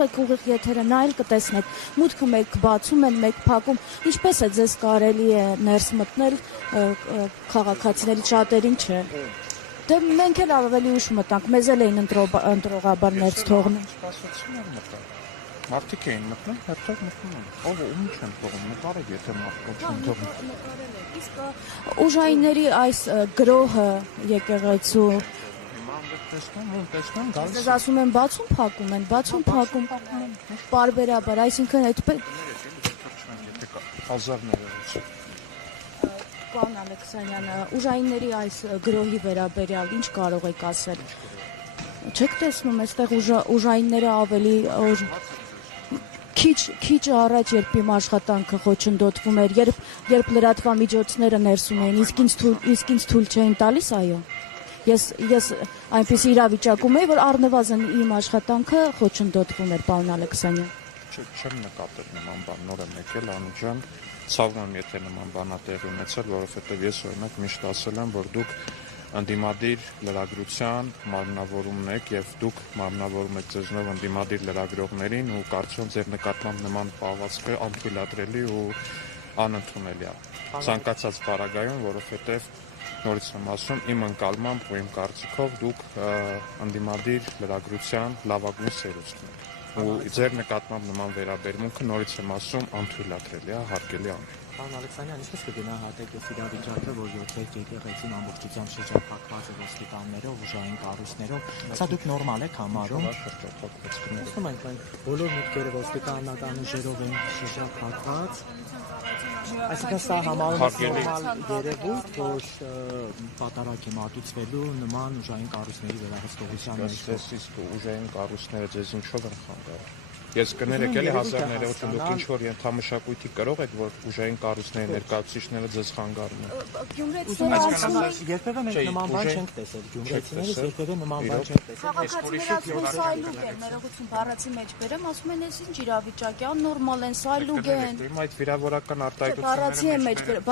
Ուղիղ եթերը նայել կտեսնեք, մուտքը մեկ բացում են, մեկ փակում, ինչպես է ձեզ կարելի է ներս մտնել քաղաքացիների շատերին չէ։ Դե մենք էլ ավելի ուշ մտանք, մեզ էլ էին ընտրողաբար ներս թողնում։ Մարդիկ էին մտնում, հերթով մտնում են։ Ով ում չեն թողում, նկարեք, եթե մարդիկ չեն թողնում։ Իսկ ուժայինների այս գրոհը եկեղեցու տեսնում, Ձեզ ասում են բացում փակում են, բացում փակում պարբերաբար, այսինքն այդպես հազարներով։ Պարոն Ալեքսանյանը, ուժայինների այս գրոհի վերաբերյալ ինչ կարող եք ասել։ Չեք տեսնում, այստեղ ուժայինները ավելի քիչ առաջ երբ իմ աշխատանքը խոչընդոտվում էր, երբ լրատվամիջոցները ներսում էին, իսկ ինձ թույլ չէին տալիս, այո։ Ես այնպիսի իրավիճակում էի, որ առնվազն իմ աշխատանքը խոչընդոտվում էր, պարոն Ալեքսանյան։ Չեմ նկատել նման բան, նոր եմ եկել, Անուջան, ցավում եմ, եթե նման բան ա տեղի ունեցել, որովհետև ես օրինակ միշտ ասել եմ, որ դուք ընդդիմադիր լրագրության մարմնավորումն եք եւ դուք մարմնավորում եք ձեզնով ընդդիմադիր լրագրողներին ու կարծում ձեր նկատմամբ նման պահվածքը անթույլատրելի ու անընդունելի է։ Ցանկացած պարագայում, որովհետև նորից եմ ասում, իմ ընկալմամբ ու իմ կարծիքով դուք ընդդիմադիր լրագրության լավագույն սերունդն եք։ Ու ձեր նկատմամբ նման վերաբերմունքը նորից եմ ասում անթույլատրելի է, հարգելի է։ Պարոն Ալեքսանյան, ինչպես կգնահատեք այս իրավիճակը, որ յոթերորդ եկեղեցին ամբողջությամբ շրջափակված է ոստիկաններով, ուժային կառույցներով, սա դուք նորմալ եք համարում։ Ասում ենք, բոլոր մուտքերը ոստիկանական ուժերով են շրջափակված։ Այսինքն սա համարում եք նորմալ երևույթ, որ պատարագ է մատուցվելու նման ուժային կառույցների վերահսկողության մեջ։ Իսկ ուժային կառույցները ձեզ ինչով են խանգարում։ Ես կներեք էլի հազարներով դուք ինչ որ ենթամշակույթի կրող եք, որ ուժային կառույցների ներկայացուցիչները ձեզ խանգարում են։ Երբևէ մենք նման բան չենք տեսել։ Գյումրեցիներս երբևէ նման բան չենք տեսել։ Քաղաքացիները ասում են սայլուկ է, ներողություն բառացի մեջ բերեմ, ասում են ես ինչ իրավիճակ է, աննորմալ են, սայլուկ են։ Իմ այդ վիրավորական արտահայտությունները բառացի է մեջ բերեմ,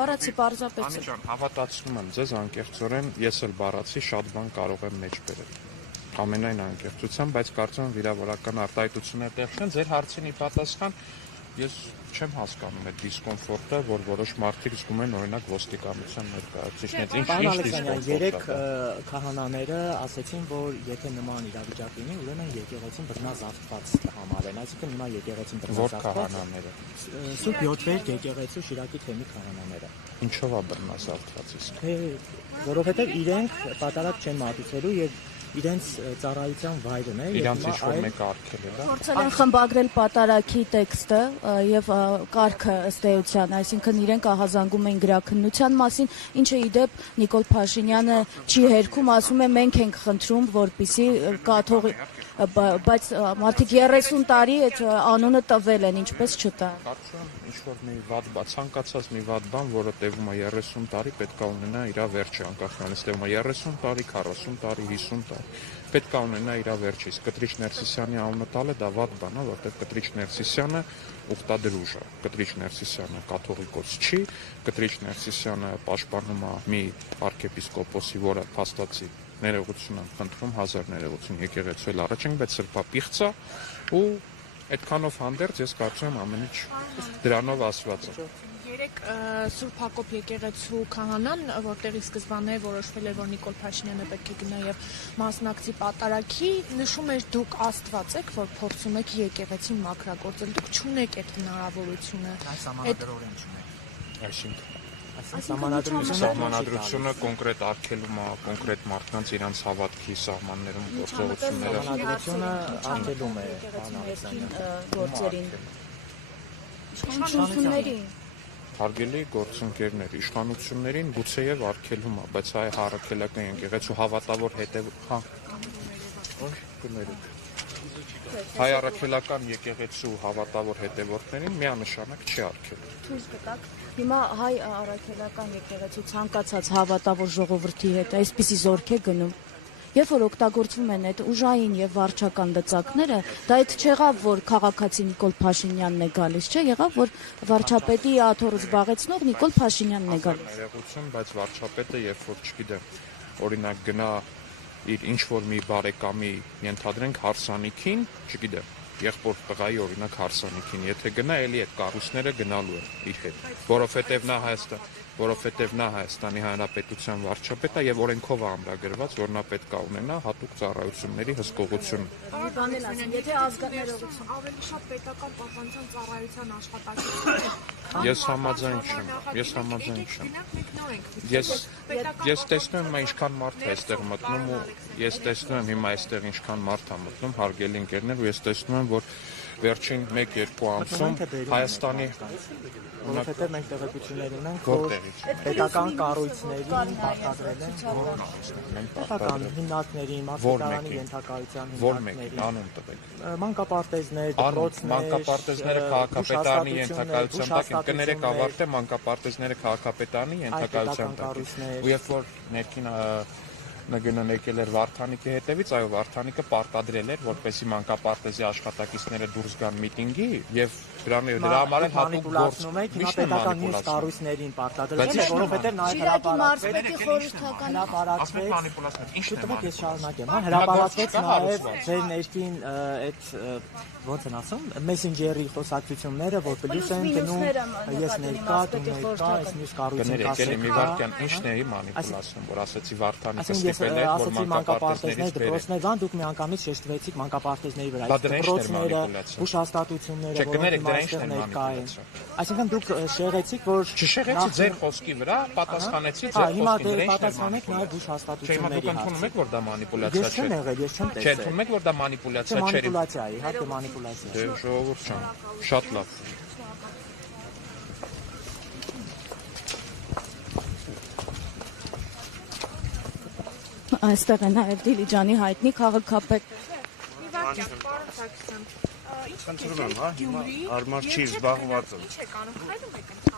բառացի պարզապես։ Հավատացնում եմ ձեզ անկեղծորեն, ես էլ բառացի շատ բան կարող եմ մեջ բերել։ Ամենայն անկեղծությամբ, բայց կարծում եմ վիրավորական արտահայտությունները տեղ չեն։ Ձեր հարցին ի պատասխան ես չեմ հասկանում այդ դիսկոմֆորտը, որ որոշ մարդիկ զգում են օրինակ ոստիկանության ներկայացուցիչներից։ Ինչ դիսկոմֆորտ։ Երեք քահանաները ասեցին, որ եթե նման իրավիճակ լինի, ուրեմն եկեղեցին բռնազավթված կհամարեն, այսինքն հիմա եկեղեցին բռնազավթված։ Որ քահանաները։ Սուրբ յոթերորդ եկեղեցու Շիրակի թեմի քահանաները։ Ինչով է բռնազավթված իսկ։ Որովհետև իրենք պատարագ չեն մատուցելու եւ իրենց ծառայության վայրն է իրանց ինչ-որ մեկը արգել է, դա։ Փորձել են խմբագրել պատարագի տեքստը եւ կարգը ըստ էության, այսինքն իրենք ահազանգում են գրաքննության մասին, ինչը ի դեպ Նիկոլ Փաշինյանը չի հերքում, ասում է մենք ենք խնդրում, որպեսզի կաթողի, բայց մարդիկ 30 տարի այդ անունը տվել են, ինչպես չտա։ Կարծում եմ ինչ-որ մի վատ բան, ցանկացած մի վատ բան, որը տևում է 30 տարի, պետք է ունենա իր վերջը, անկախ նրանից տևում է 30 տարի, 40 տարի, 50 տարի, պետք է ունենա իր վերջը։ Իսկ Կտրիչ Ներսիսյանի անունը տալը դա վատ բան է, որտեղ Կտրիչ Ներսիսյանը ուխտադրուժ է, Կտրիչ Ներսիսյանը կաթողիկոս չի, Կտրիչ Ներսիսյանը պաշտպանում է մի arczepiskopos-ի, որը փաստացի ներողություն եմ խնդրում, հազար ներողություն եկեղեցու էլ առաջ ենք, բայց սրբապիղծ է ու այդքանով հանդերձ ես կարծում եմ ամեն ինչ դրանով ասված է։ Երեք Սուրբ Հակոբ եկեղեցու քահանան, որտեղի սկզբանե որոշվել էր, որ Նիկոլ Փաշինյանը պետք է գնա եւ մասնակցի պատարագի, նշում էր դուք Աստված եք, որ փորձում եք եկեղեցին մաքրագործել, դուք չունեք այդ հնարավորությունը։ Այս համադրորեն չունեք։ Այսինքն Սահմանադրությունը կոնկրետ արգելում է կոնկրետ մարդկանց իրանց հավատքի սահմաններում գործողությունները։ Սահմանադրությունը արգելում է գործերին։ Իշխանություններին։ Հարգելի գործընկերներ, իշխանություններին գուցեև արգելում է, բայց հայ առաքելական եկեղեցու հավատավոր հայ առաքելական եկեղեցու հավատավոր հետևորդներին միանշանակ չի արգելում։ Թույլ կտակ հիմա հայ առաքելական եկեղեցու ցանկացած հավատավոր ժողովրդի հետ այսպիսի զորք է գնում։ Երբ որ օգտագործվում են այդ ուժային եւ վարչական լծակները, դա այդ չեղավ, որ քաղաքացի Նիկոլ Փաշինյանն է գալիս, չէ, եղավ, որ վարչապետի աթոռը զբաղեցնող Նիկոլ Փաշինյանն է գալիս։ Ներողություն, բայց վարչապետը երբ որ չգիտեմ, օրինակ գնա իր ինչ որ մի բարեկամի ենթադրենք հարսանիքին, չգիտեմ, եղբոր տղայի օրինակ հարսանիքին, եթե գնա, էլի այդ կառույցները գնալու է իր հետ, որովհետև նա Հայաստանի Հանրապետության վարչապետ է եւ օրենքով է ամրագրված, որ նա պետք է ունենա հատուկ ծառայությունների հսկողություն։ Եթե ազգաներողություն ավելի շատ պետական պահպանության ծառայության աշխատակիցներ։ Ես համաձայն չեմ։ Ես տեսնում եմ ինչքան մարդ է այստեղ մտնում ու ես տեսնում եմ հիմա այստեղ ինչքան մարդ է մտնում, հարգելի ընկերներ, ու ես տեսնում եմ, որ վերջին 1-2 ամսում Հայաստանի որովհետև մենք տեղեկություններ ունենք, որ պետական կառույցներին պարտադրել են պետական հիմնարկների, մարզպետարանի ենթակայության հիմնարկների անուն տվեք։ Մանկապարտեզներ, դպրոցներ, մանկապարտեզները քաղաքապետարանի ենթակայության տակ են, կներեք ավարտե մանկապարտեզները քաղաքապետարանի ենթակայության տակ են։ Ու երբ որ ներքին նգնն եկել էր Վարդանիկի հետևից, այո, Վարդանիկը պարտադրել էր, որպեսզի մանկապարտեզի աշխատակիցները դուրս գան միտինգի եւ դրա համար էլ հատուկ գործ պետական մյուս կառույցներին պարտադրել է, որովհետեւ նաեւ հրապարակվեց նաեւ ձեր ներքին այդ ոնց են ասում, մեսենջերի խոսակցությունները, որ պլյուս են դնում ես ներկա, դու ներկա, այս մյուս կառույցին կասել։ Մի վարքյան ինչն է մանիպուլյացիան, որ ասացի Վարդանիկը ստիպել է, որ մանկապարտեզներ, դպրոցներ, բան դուք միանգամից շեշտվեցիք մանկապարտեզների վրա, դպրոցները, հուշհաստատությունները, որոնք այստեղ ներկա են։ Այսինքն դուք շեղեցիք, որ չշեղեցի ձեր խոսքի վրա, պատասխանեցի ձեր խոսքին, դրա պատասխանեք նաեւ հուշհաստատությունների հարցը։ Չէ, դուք ընդունում եք, որ դա մանիպուլյացիա չէ։ Ես չեմ եղել, ես չեմ տեսել։ Չէ, ընդունում եք, որ դա մանիպուլյացիա չէ։ Մանիպուլյացիա է, իհարկե մանիպուլյացիա։ Դե ժողովուրդ ջան, շատ լավ։ Այստեղ է նաև Դիլիջանի հայտնի քաղաքապետ։ Խնդրում եմ, հիմա արմար չի զբաղված եմ։ Ինչ է անում, խայլում եք։